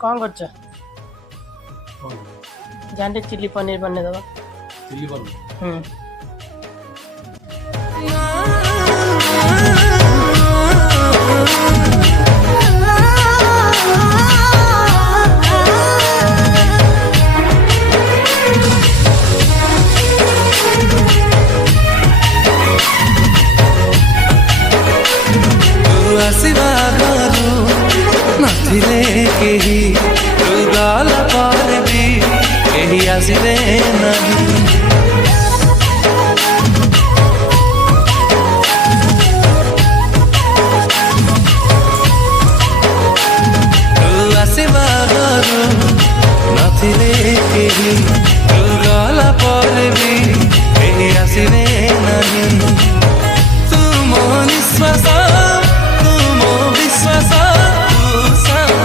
कौन करछ जानते चिली पनीर बने दबा चिल्ली पनीर आसवा घरू नथिले केही तू गला पर भी केही आसबे नहीं।